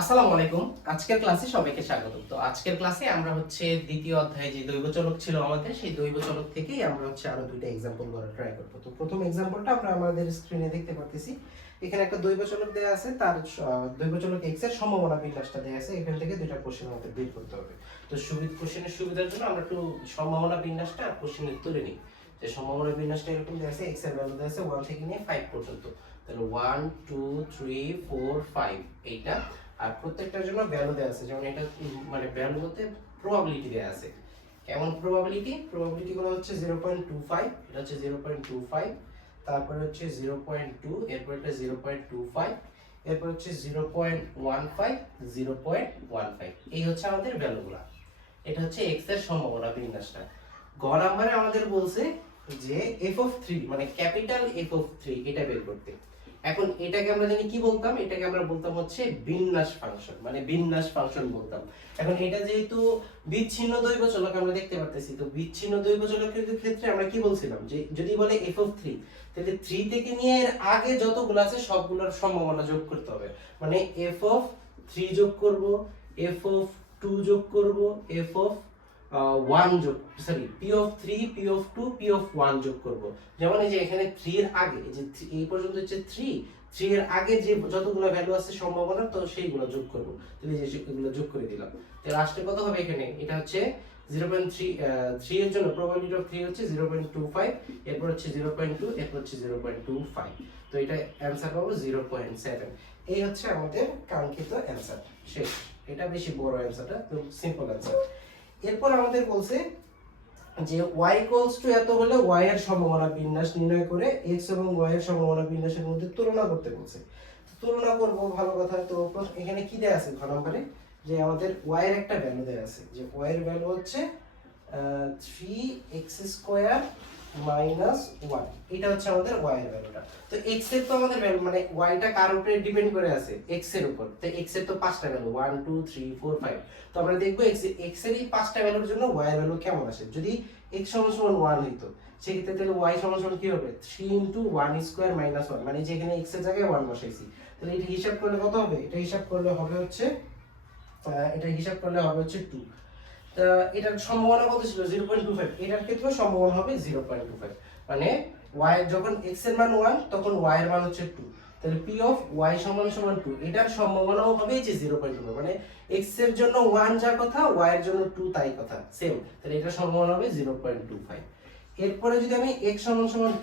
আসসালামু আলাইকুম। আজকের ক্লাসে সবাইকে স্বাগত। তো আজকের ক্লাসে আমরা হচ্ছে দ্বিতীয় অধ্যায়ে যে দৈবচলক ছিল আমাদের, সেই দৈবচলক থেকেই আমরা হচ্ছে আরো দুইটা एग्जांपल করার ট্রাই করব। তো প্রথম एग्जांपलটা আমরা আমাদের স্ক্রিনে দেখতে পাচ্ছি। এখানে একটা দৈবচলক দেয়া আছে, তার দৈবচলক x এর সম্ভাবনা বিন্যাসটা দেয়া আছে। এখান থেকে দুইটা কোশ্চেন আমাদের বের করতে হবে। তো কোশ্চেনের সুবিধার জন্য আমরা একটু সম্ভাবনা বিন্যাসটা কোশ্চেনে তুলে নিই। যে সম্ভাবনা বিন্যাসটা এরকম দেয়া আছে, x এর ভ্যালু দেয়া আছে 1 থেকে নিয়ে 5 পর্যন্ত। তাহলে 1 2 3 4 5 এইটা। আর প্রত্যেকটার জন্য ভ্যালু দেওয়া আছে, যেমন এটা মানে ভ্যালু বলতে প্রবাবিলিটি দেওয়া আছে। কেমন প্রবাবিলিটি গুলো হচ্ছে 0.25, এটা হচ্ছে 0.25, তারপর হচ্ছে 0.2, এরপর এটা 0.25, এরপর হচ্ছে 0.15, 0.15। এই হচ্ছে আমাদের ভ্যালুগুলো। এটা হচ্ছে x এর সম্ভাবনা বিন্যাসটা। গ নম্বরে আমাদের বলছে যে f(3) মানে ক্যাপিটাল f(3) এটা বের করতে। এখন এটাকে আমরা জানি কি বলতাম, এটাকে আমরা বলতাম হচ্ছে বিন্যাস ফাংশন, মানে বিন্যাস ফাংশন বলতাম। এখন এটা যেহেতু বিচ্ছিন্ন দৈবচলক আমরা দেখতে পাচ্ছি, তো বিচ্ছিন্ন দৈবচলকের ক্ষেত্রে আমরা কি বলছিলাম যে যদি বলে f(3) তাহলে 3 থেকে নিয়ে এর আগে যতগুলো আছে সবগুলোর সম্ভাবনা যোগ করতে হবে। মানে f(3) যোগ করব, f(2) যোগ করব, f(1) যোগ সরি p(3), p(2), p(1) যোগ করব। যেমন এই যে এখানে 3 এর আগে এই যে এই পর্যন্ত হচ্ছে 3 এর আগে যে যতগুলো ভ্যালু আছে সম্ভাবনা, তো সেইগুলো যোগ করব। তাহলে যে এগুলো যোগ করে দিলাম, তাহলে লাস্টে কত হবে এখানে, এটা হচ্ছে 0.3, 3 এর জন্য প্রবাবিলিটি অফ 3 হচ্ছে 0.25, এরপর হচ্ছে 0.2, এরপর হচ্ছে 0.25। তো এটা অ্যানসার পাবো 0.7। এই হচ্ছে আমাদের কাঙ্ক্ষিত অ্যানসার। শেষ। এটা বেশি বড় অ্যানসারটা, তো সিম্পল অ্যানসার। এরপর আমাদের বলছে যে y এত হলে y এর সম্ভাবনা বিন্যাস নির্ণয় করে x এবং y এর সম্ভাবনা বিন্যাসের মধ্যে তুলনা করতে বলছে। তুলনা করব, ভালো কথা। তো এখানে কি দেয়া আছে ঘ নম্বরে, যে আমাদের y এর একটা ভ্যালু দেয়া আছে, যে y এর ভ্যালু হচ্ছে 3x² মাইনাস 1। এটা হচ্ছে আমাদের y এর ভ্যালুটা। তো x এর তো আমাদের ভ্যালু মানে y টা কার উপরে ডিপেন্ড করে আছে, x এর উপর। তো x এর তো পাঁচটা ভ্যালু 1 2 3 4 5। তো আমরা দেখব x এর এই পাঁচটা ভ্যালুর জন্য y এর ভ্যালু কেমন আসে। যদি x = 1 হইতো সেক্ষেত্রে তাহলে y = কি হবে, 3 * 1² - 1, মানে যেখানে x এর জায়গায় 1 বসাইছি। তাহলে এটা হিসাব করলে কত হবে, এটা হিসাব করলে হবে হচ্ছে 2। এটার সম্ভাবনা কত ছিল, 0.25। এটার ক্ষেত্রেও সম্ভাবনা হবে 0.25। মানে y যখন x এর মান 1 তখন y এর মান হচ্ছে 2। তাহলে p অফ y = 2, এটার সম্ভাবনাও হবে যে 0.25। মানে x এর জন্য 1 যা কথা, y এর জন্য 2 তাই কথা, সেম। তাহলে এটার সম্ভাবনা হবে 0.25। এরপরে যদি আমি x =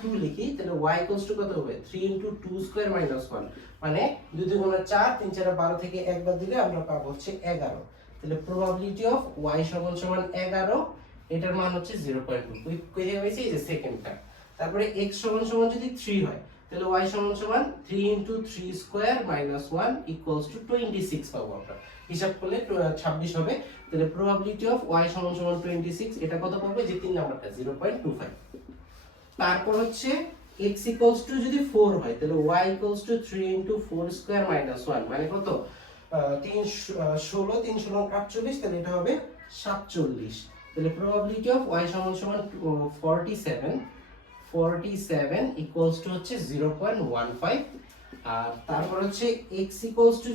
2 লিখি, তাহলে y কত হবে, 3 * 2² - 1। মানে 2 × 2 = 4, 3 × 4 = 12 থেকে একবার দিলে আমরা পাবো হচ্ছে 11। তাহলে প্রবাবিলিটি অফ y = 11, এটার মান হচ্ছে 0.2। কই থেকে পাইছি, এই যে সেকেন্ডটা। তারপরে x যদি 3 হয়, তাহলে y = 3 * 3² - 1 = 26 পাবো আমরা। হিসাব করলে 26 হবে। তাহলে প্রবাবিলিটি অফ y = 26, এটা কত পাবো, যে 3 নাম্বারটা 0.25। তারপর হচ্ছে x যদি 4 হয়, তাহলে y 3 * 4² - 1, মানে কত, 3 16, 3 16 48, তাহলে এটা হবে 47। তাহলে প্রবাবিলিটি অফ y = 47, 47 হচ্ছে 0.15। আর তারপর হচ্ছে x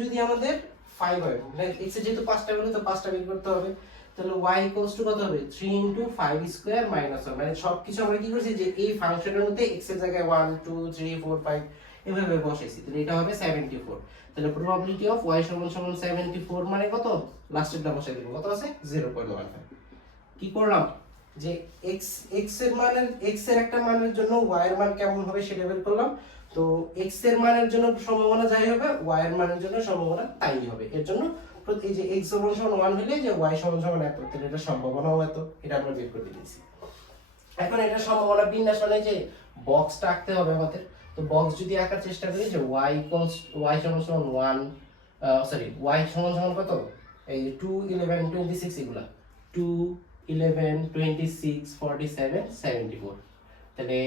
যদি আমাদের 5 হয়, মানে x এর যেহেতু 5টা ভ্যালু, তো 5টা বের করতে হবে। তাহলে y কত হবে, 3 * 5² - 1, মানে সবকিছু আমরা কি করছি, যে এই ফাংশনের মধ্যে x এর জায়গায় 1 2 3 4 5 এভাবে বসাইছি। তাহলে এটা হবে 74। তাহলে প্রবাবিলিটি অফ y = 74, মানে কত, লাস্টেরটা বসাই দেব, কত আছে, 0.15। কি করলাম, যে x এর একটা মানের জন্য y এর মান কেমন হবে সেটা বের করলাম। তো x এর মানের জন্য সম্ভাবনা যাই হবে, y এর মানের জন্য সম্ভাবনা তাই হবে। এর জন্য এই যে x = 1 হলে যে y = এত, তাহলে এটা সম্ভাবনাও এত, এটা আমরা বের করে দিয়েছি। এখন এটা সম্ভাবনা বিন্যাস, মানে যে বক্সটা আঁকতে হবে আমাদের। তো বক্স যদি আঁকার চেষ্টা করি, যে y = 1, সরি y = কত, এই 2 11 26, এগুলা 2 11 26 47 74। তাহলে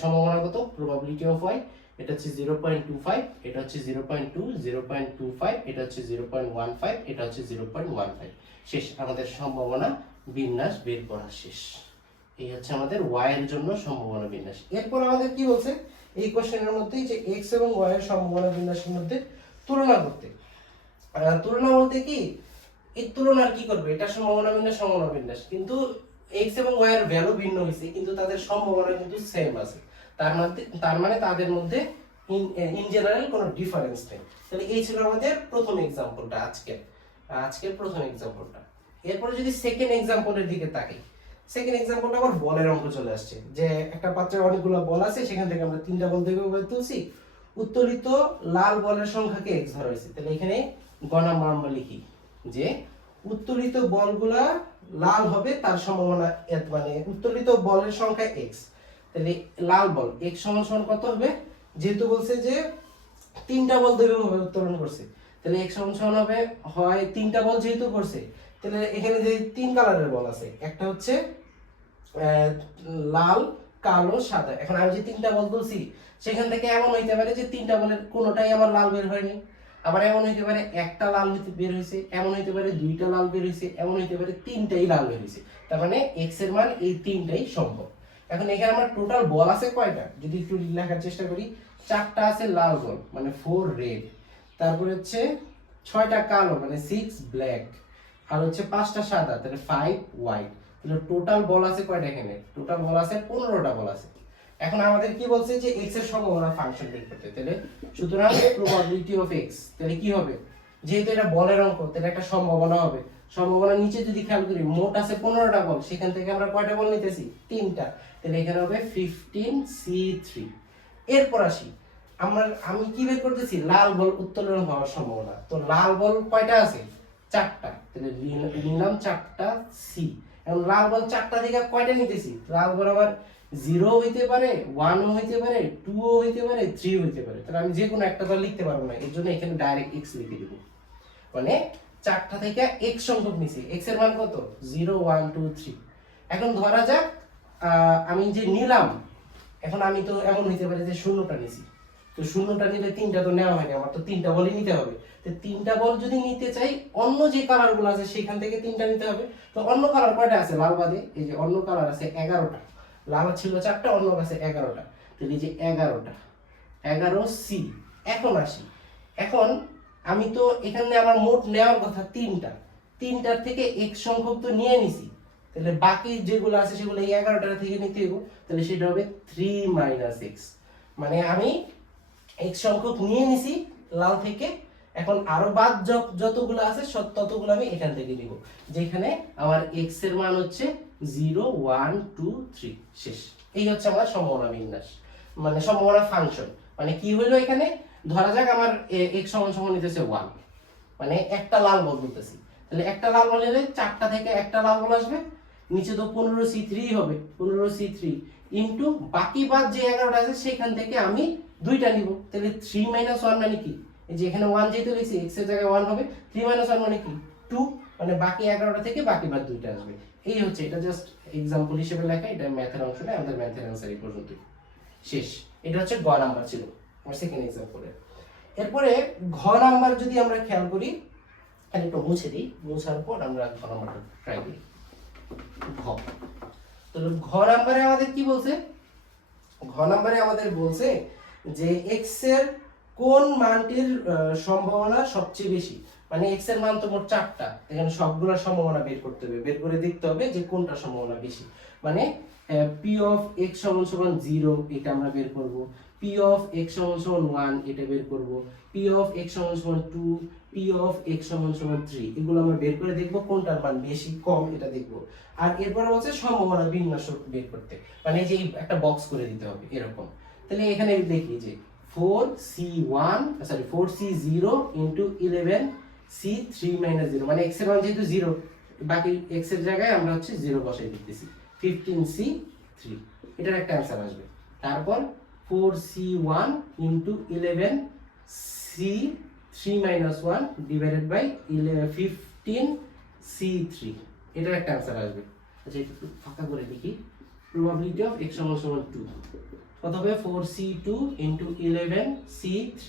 সম্ভাবনা কত, প্রবাবিলিটি অফ y, এটা হচ্ছে 0.25, এটা হচ্ছে 0.2, 0.25, এটা হচ্ছে 0.15, এটা হচ্ছে 0.15। শেষ, আমাদের সম্ভাবনা বিন্যাস বের করা শেষ। এই হচ্ছে আমাদের y এর জন্য সম্ভাবনা বিন্যাস। এরপর আমাদের কি বলছে, এই কোশ্চেনের মধ্যে যে x এবং y এর সম্ভাবনা বিন্যাসের মধ্যে তুলনা করতে। তুলনা বলতে কি, এই তুলনার কি করবে, এটা সম্ভাবনা বিন্যাস, কিন্তু x এবং y এর ভ্যালু ভিন্ন হয়েছে কিন্তু তাদের সম্ভাবনা কিন্তু সেম আছে। তার মানে তাদের মধ্যে ইন জেনারেল কোনো ডিফারেন্স নেই। তাহলে এই ছিল আমাদের প্রথম এক্সাম্পলটা, আজকের প্রথম এক্সাম্পলটা। এরপরে যদি সেকেন্ড এক্সাম্পলের দিকে তাকাই, সেকেন্ড এক্সাম্পলটা আবার বলের অঙ্ক চলে আসছে, যে একটা পাত্রে অনেকগুলো বল আছে, সেখান থেকে আমরা 3টা বল থেকে তুলছি, উত্তোলিত লাল বলের সংখ্যাকে x ধরা হয়েছে। তাহলে এখানে গ নাম্বার আমরা লিখি যে উত্তোলিত বলগুলা লাল হবে, তার সম্ভাবনা মানে উত্তোলিত বলের সংখ্যা x। তাহলে লাল বল x সমান কত হবে, যেহেতু বলছে যে 3টা বল ভাবে উত্তোলন করছে, তাহলে x সমান হবে হয় 3টা বল যেহেতু করছে, তাহলে এখানে যে 3 কালারের বল আছে, একটা হচ্ছে লাল, কালো, সাদা। এখন আমি যে 3টা বল বলছি, সেখান থেকে এমন হইতে পারে যে 3টা বলের কোনোটাই আমার লাল বের হয়নি, আবার এমন হইতে পারে একটা লাল বের হয়েছে, এমন হইতে পারে 2টা লাল বের হয়েছে, এমন হইতে পারে 3টাই লাল বের হয়েছে। তার মানে x এর মান এই 3টাই সম্ভব। এখন এখানে আমার টোটাল বল আছে কয়টা, যদি একটু লেখার চেষ্টা করি, 4টা আছে লাল বল মানে 4 রেড, তারপরে হচ্ছে 6টা কালো মানে 6 ব্ল্যাক, আর হচ্ছে 5টা সাদা তাহলে 5 হোয়াইট। তাহলে টোটাল বল আছে কয়টা, এখানে টোটাল বল আছে 15টা বল আছে। এখন আমাদের কি বলছে যে x এর সম্ভাবনা ফাংশন বের করতে, তাহলে সুতরাং প্রবাবিলিটি অফ x, তাহলে কি হবে, যেহেতু এটা বলের অঙ্ক তাহলে একটা সম্ভাবনা হবে। সম্ভাবনা নিচে যদি খেয়াল করি, মোট আছে 15টা বল, সেখান থেকে আমরা কয়টা বল নিতেছি, 3টা, তাহলে এখানে হবে 15c3। এরপর আসি, আমি কি বের করতেছি, লাল বল উত্তোলন হওয়ার সম্ভাবনা। তো লাল বল কয়টা আছে, 4টা, তাহলে নিলাম 4টা সি। এখন লাল বল 4টা থেকে কয়টা নিতেছি, লাল বল আবার 0 হইতে পারে, 1ও হইতে পারে, 2ও হইতে পারে, 3 হইতে পারে। তাহলে আমি যে কোনো একটা তো লিখতে পারবো না, এর জন্য এখানে ডাইরেক্ট x লিখে দেব। মানে 4টা থেকে x সংখ্যক নিছি, x এর মান কত, 0 1 2 3। এখন ধরা যাক আমি যে নিলাম, এখন আমি তো এমন হইতে পারে যে শূন্যটা নিছি, তো শূন্যটা নিলে 3টা তো নেওয়া হয়নি, আমার তো 3টা বলই নিতে হবে। তো 3টা বল যদি নিতে চাই, অন্য যে কালারগুলো আছে সেখান থেকে 3টা নিতে হবে। তো অন্য কালার কয়টা আছে, লাল বাদে এই যে অন্য কালার আছে 11টা, লাল ছিল 4টা, অন্য আছে 11টা, তাহলে এই যে 11টা 11c। এখন আসি, এখন আমি তো এখানে আমার মোট নেওয়ার কথা 3টার থেকে x সংখ্যক তো নিয়ে নিছি, তাহলে বাকি যেগুলো আছে সেগুলো এই 11টা থেকে নিতে হবে, তাহলে সেটা হবে 3 - x। মানে আমি x সংখ্যক নিয়ে নিছি লাল থেকে, এখন আরো বাদ যতগুলো আছে ততগুলো আমি এখান থেকে নিব, যেখানে আমার x এর মান হচ্ছে 0 1 2 3 শেষ। এই হচ্ছে আমার সম্ভাবনা বিন্যাস, মানে সম্ভাবনা ফাংশন। মানে কি হলো, এখানে ধরা যাক আমার x সমান নিতেছে 1, মানে একটা লাল বল বলতেছি, তাহলে একটা লাল বল হলে 4টা থেকে একটা লাল বল আসবে, নিচে তো 15c3 হবে, 15c3 ইনটু বাকি বাদ যে 11টা আছে সেখান থেকে আমি 2টা নিব, তাহলে 3 - 1 মানে কি, এই যে এখানে 1 যেহেতু লিখছি, x এর জায়গায় 1 হবে, 3 - 1 মানে কি 2, মানে বাকি 11টা থেকে বাকি বাদ 2টা আসবে। এই হচ্ছে, এটা জাস্ট एग्जांपल হিসেবে লেখা, এটা ম্যাথের অংশটা, আমাদের ম্যাথের आंसर এই পর্যন্তই শেষ। এটা হচ্ছে গ নাম্বার ছিল আমার সেকেন্ড एग्जांपल। এরপরে ঘ নাম্বার যদি আমরা খেয়াল করি, তাহলে একটু মুছে দিই, মুছার পর আমরা ঘ নাম্বারটা ট্রাই করি। ঘ, তাহলে ঘ নাম্বারে আমাদের কি বলছে, ঘ নাম্বারে আমাদের বলছে যে x এর কোন মানটির সম্ভাবনা সবচেয়ে বেশি, মানে x এর মান তো মোট 4টা, এখানে সবগুলোর সম্ভাবনা বের করতে হবে, বের করে দেখতে হবে যে কোনটা সম্ভাবনা বেশি। মানে p of x = 0 এটা আমরা বের করব, p of x = 1 এটা বের করব, p of x = 2, p of x = 3, এগুলো আমরা বের করে দেখব কোনটার মান বেশি কম এটা দেখব। আর এরপর হচ্ছে সম্ভাবনা বিন্যাস বের করতে, মানে যে একটা বক্স করে দিতে হবে এরকম। তাহলে এখানে দেখি যে 4c0 into 11c3 - 0, মানে x এর মান যেহেতু 0, বাকি x এর জায়গায় আমরা হচ্ছে 0 বসাই দিতেছি, 15c3 এটার একটা आंसर আসবে। তারপর 4c1 into 11c3 - 1 divided by 15c3 এটার একটা आंसर আসবে। আচ্ছা একটু ফাঁকা করে লিখি, probability of x = 2 কত হবে, 4c2 into 11c3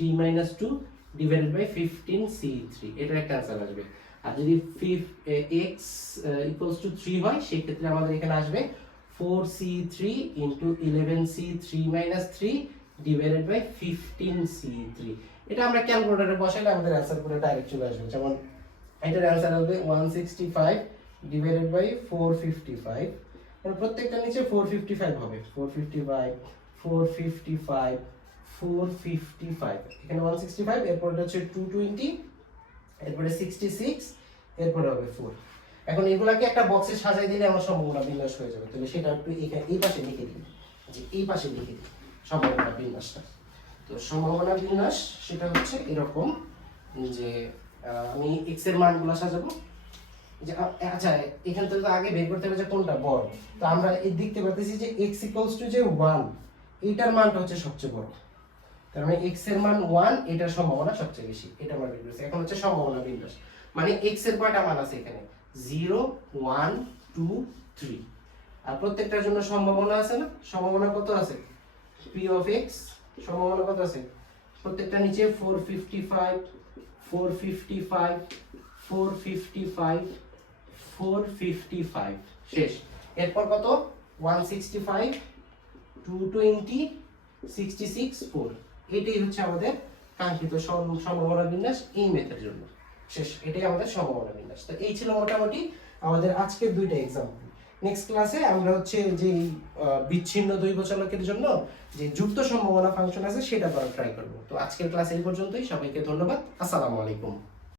- 2 divided by 15c3 এটার একটা आंसर আসবে। আর যদি x = 3 হয়, সেই ক্ষেত্রে আমাদের এখানে আসবে 4c3 into 11c3 - 3 divided by 15c3 এটা আমরা ক্যালকুলেটরে বসাইলে আমাদের অ্যান্সার করে ডাইরেক্ট চলে আসবে। যেমন এটার অ্যান্সার হবে 165 ডিভাইডেড বাই 455, মানে প্রত্যেকটা নিচে 455 হবে। 455 455 455, এখানে 165, এরপর হচ্ছে 220, এরপরে 66, এরপরে হবে 4। এখন এগুলাকে একটা বক্সে সাজাই দিলে আমার সম্ভাবনা বিন্যাস হয়ে যাবে। তাহলে সেটা একটু এখানে এই পাশে লিখে দিই, যে এই পাশে লিখে দিই সম্ভাবনা বিন্যাসটা। তো সম্ভাবনা বিন্যাস সেটা হচ্ছে এরকম যে আমি এক্স এর মানগুলো সাজাবো। যে আচ্ছা, এখান থেকে তো আগে বের করতে হবে যে কোনটা বড়। তো আমরা এই দেখতে পাচ্ছি যে x ইকুয়ালস টু যে 1, এটার মানটা হচ্ছে সবচেয়ে বড়। তার মানে x এর মান 1, এটার সম্ভাবনা সবচেয়ে বেশি। এটা আমরা বের করেছি। এখন হচ্ছে সম্ভাবনা বিন্যাস, মানে x এর কয়টা মান আছে এখানে, 0 1 2 3, আর প্রত্যেকটার জন্য সম্ভাবনা আছে না? সম্ভাবনা কত আছে? p of x সম্ভাবনা কত আছে? প্রত্যেকটা নিচে 455 455 455 455 শেষ। এরপর কত? 165 220 66 4। এটাই হচ্ছে আমাদের কাঙ্ক্ষিত সম্ভাবনা বিন্যাস এই ম্যাথের জন্য। শেষ, এটাই আমাদের সম্ভাবনা বিন্যাস। তো এই ছিল মোটামুটি আমাদের আজকের দুইটা এক্সাম্পল। নেক্সট ক্লাসে আমরা হচ্ছে যে বিচ্ছিন্ন দৈবচলকের জন্য যে যুক্ত সম্ভাবনা ফাংশন আছে সেটা করার ট্রাই করব। তো আজকের ক্লাস এই পর্যন্তই। সবাইকে ধন্যবাদ। আসসালামু আলাইকুম।